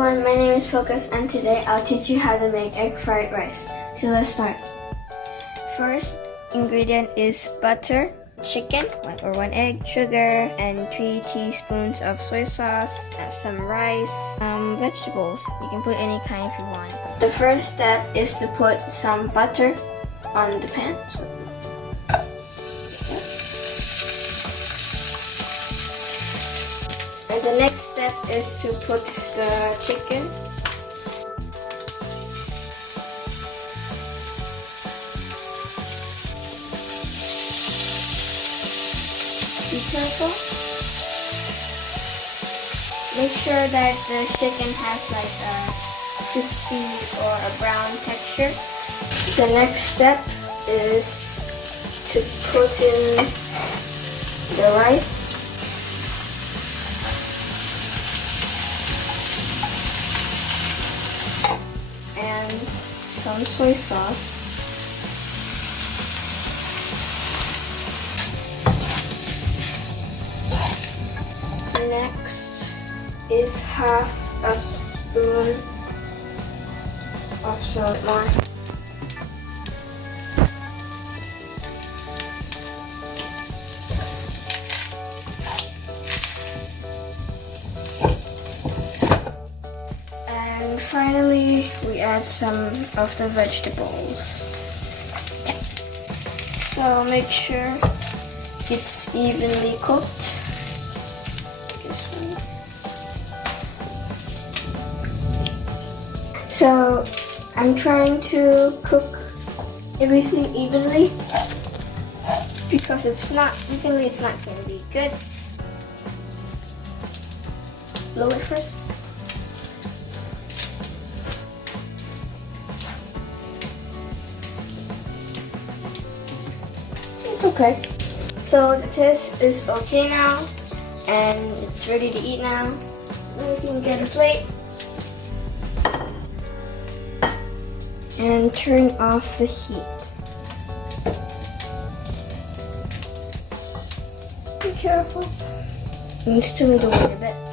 Everyone, my name is Focus and today I'll teach you how to make egg fried rice. So let's start. First ingredient is butter, chicken or 1 egg, sugar, and 3 teaspoons of soy sauce, some rice, vegetables. You can put any kind if you want. The first step is to put some butter on the pan. And the next step is to put the chicken. Be careful. Make sure that the chicken has like a crispy or a brown texture. The next step is to put in the rice. And some soy sauce. Next is half a spoon of salt more. And finally, we add some of the vegetables. So make sure it's evenly cooked. So I'm trying to cook everything evenly because if it's not evenly, it's not going to be good. Blow it first. It's okay. So this is okay now and it's ready to eat now. We can get a plate. And turn off the heat. Be careful. You still need to wait a bit.